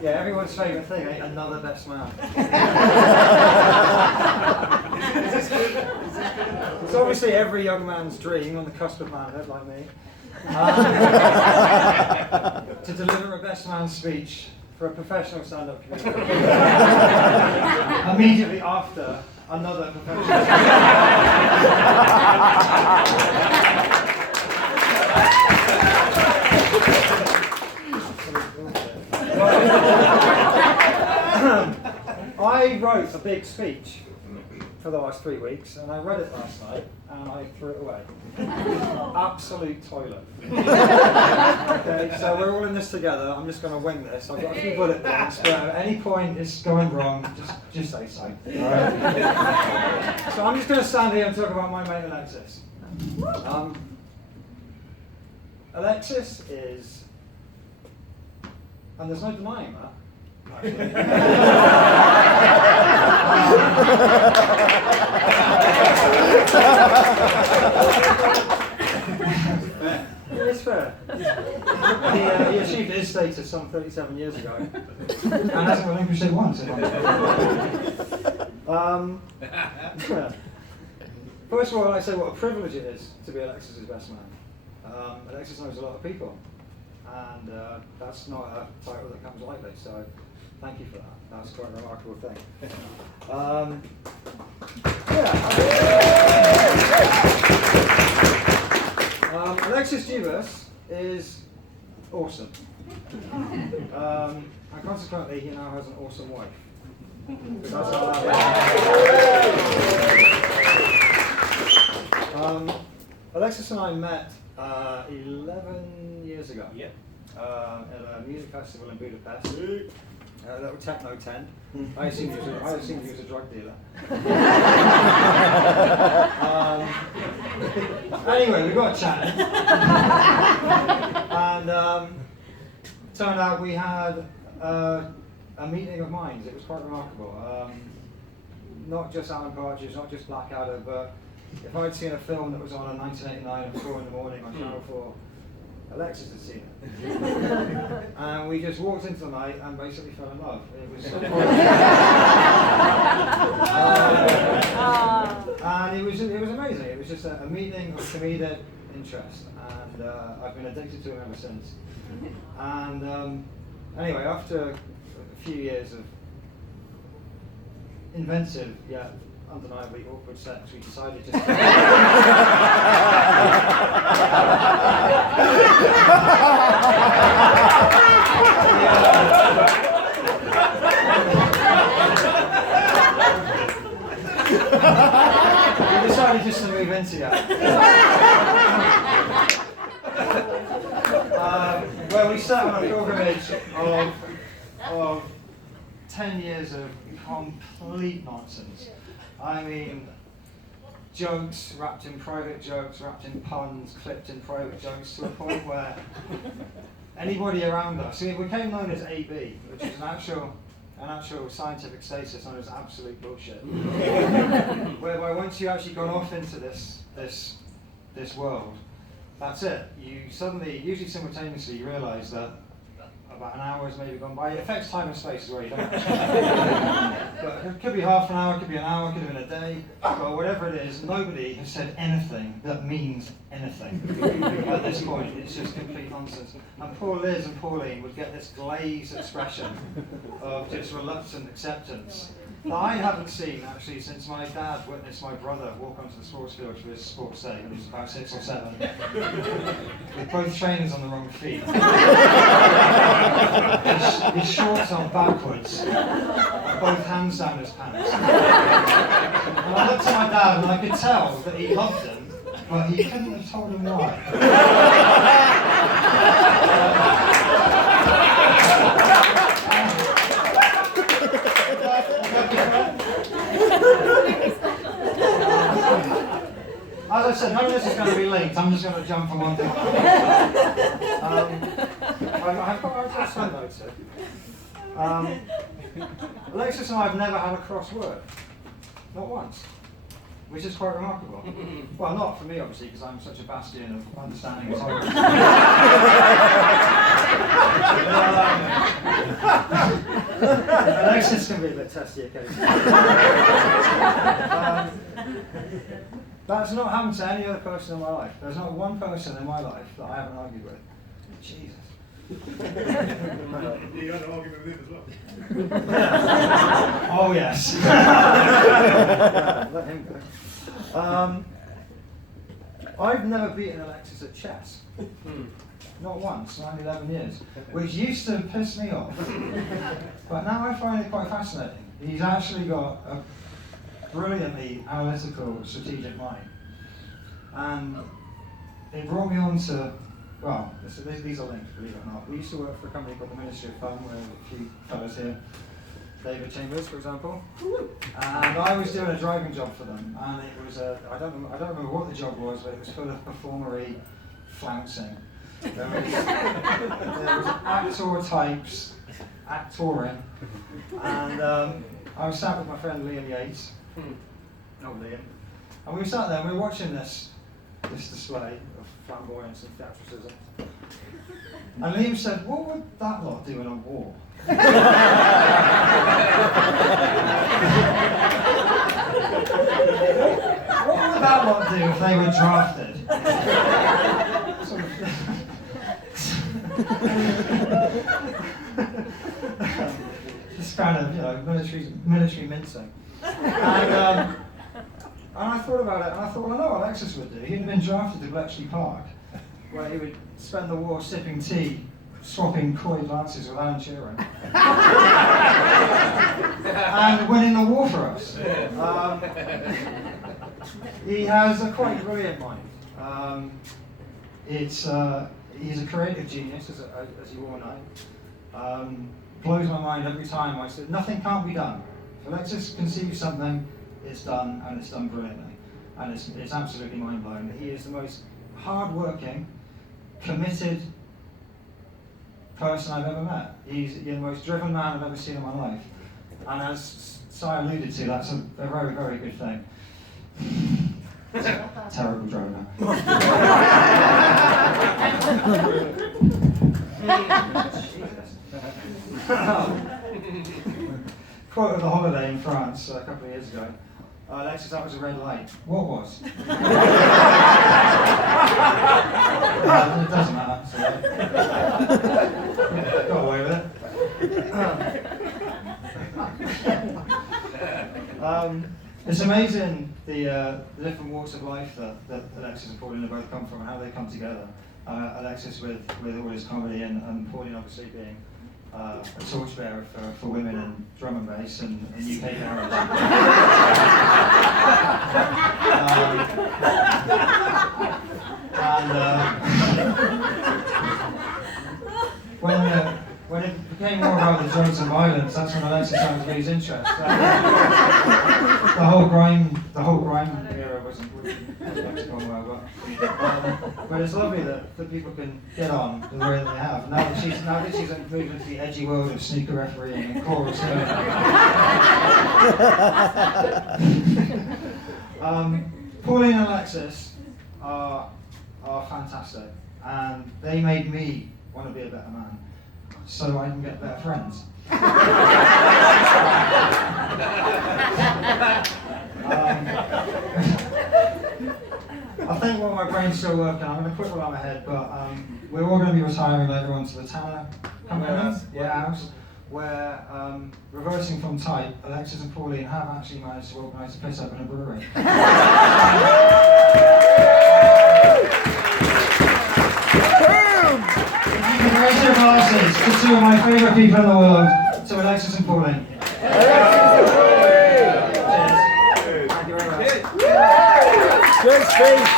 Yeah, everyone's favourite thing, eh? Another best man. It's obviously every young man's dream on the cusp of manhood, like me, to deliver a best man speech for a professional stand-up comedian. Immediately after another professional I wrote a big speech for the last 3 weeks, and I read it last night, and I threw it away. Absolute toilet. Okay, so we're all in this together. I'm just going to wing this. I've got a few bullet points, but at any point it's going wrong, just say so. All right? So I'm just going to stand here and talk about my mate Alexis. Alexis is, and there's no denying that, it's fair. He achieved his status some 37 years ago and hasn't relinquished it once. First of all, I'd say what a privilege it is to be Alexis's best man. Alexis knows a lot of people, and that's not a title that comes lightly, so thank you for that. That's quite a remarkable thing. Alexis Jubas is awesome. And consequently, he now has an awesome wife. Alexis and I met 11 years ago at a music festival in Budapest. A little techno tent. I assumed he was a drug dealer. Anyway, we got chatting, and turned out we had a meeting of minds. It was quite remarkable. Not just Alan Partridge, not just Blackadder, but if I'd seen a film that was on in 1989 at 4 in the morning on Channel 4, Alexis had seen it. And we just walked into the night and basically fell in love. It was and it was amazing. It was just a meeting of comedic interest, and I've been addicted to him ever since. And anyway, after a few years of inventive yet undeniably awkward sex, we decided just to we decided just to move into that. Well, we sat on a pilgrimage of 10 years of complete nonsense. I mean, jokes wrapped in private jokes, wrapped in puns, clipped in private jokes, to a point where anybody around us, we became known as AB, which is an actual scientific status known as absolute bullshit. Whereby once you actually gone off into this world, that's it. You suddenly, usually simultaneously, you realise that about an hour has maybe gone by. It affects time and space as well, you don't actually. But it could be half an hour, it could be an hour, it could have been a day, but whatever it is, nobody has said anything that means anything at this point. It's just complete nonsense. And poor Liz and Pauline would get this glazed expression of just reluctant acceptance that I haven't seen actually since my dad witnessed my brother walk onto the sports field for his sports day when he was about 6 or 7, with both trainers on the wrong feet. His shorts on backwards, and both hands down his pants. And I looked at my dad and I could tell that he loved him, but he couldn't have told him why. As I said, none of this is going to be linked. I'm just going to jump from one thing to I've got some notes here. Alexis and I have never had a cross word. Not once. Which is quite remarkable. Well, not for me, obviously, because I'm such a bastion of understanding and tolerance. Alexis can be a bit testy occasionally. That's not happened to any other person in my life. There's not one person in my life that I haven't argued with. Jesus. You had an argument with him as well. Oh yes. Let him go. I've never beaten Alexis at chess. Not once, not in 11 years. Which used to piss me off. But now I find it quite fascinating. He's actually got a brilliantly analytical, strategic mind. And it brought me on to, well, these are linked, believe it or not. We used to work for a company called the Ministry of Fun, where a few fellows here, David Chambers, for example. And I was doing a driving job for them, and it was I don't remember what the job was, but it was full of performery flouncing. There was actor types, actoring, and I was sat with my friend Liam Yates, not Liam, and we were sat there and we were watching this display of flamboyance and theatricism. And Liam said, "What would that lot do in a war?" What would that lot do if they were drafted? Sort of just kind of, military mincing. And I thought about it, and I thought, well, I know what Alexis would do. He'd have been drafted to Bletchley Park, where he would spend the war sipping tea, swapping coy glances with Alan Turing, and winning the war for us. He has a quite brilliant mind. He's a creative genius, as you all know. Blows my mind every time. I said, nothing can't be done. If Alexis conceives something, it's done, and it's done brilliantly. And it's absolutely mind-blowing. He is the most hard-working, committed person I've ever met. He's the most driven man I've ever seen in my life. And as Si alluded to, that's a very, very good thing. Terrible driver. Quote of the holiday in France a couple of years ago. Alexis, that was a red light. What was? It doesn't matter. So got away with it. It's amazing the different walks of life that Alexis and Pauline have both come from and how they come together. Alexis with all his comedy and Pauline obviously being a torchbearer for women in drum and bass and UK garage. When it became more about the drugs and violence, that's when Alexis started to lose interest. The whole grime era wasn't going well, but it's lovely that people can get on the way that they have. Now that she's moved into the edgy world of snooker refereeing and chorus. Pauline and Alexis are fantastic, and they made me want to be a better man, so I can get better friends. I think while my brain's still working, I'm going to quit while I'm ahead, but we're all going to be retiring later on to the Tanner Company warehouse, where, reversing from type, Alexis and Pauline have actually managed to organise a piss up in a brewery. Raise your glasses to two of my favourite people in the world, to Alexis and Pauline. Cheers. Thank you very much. Good speech.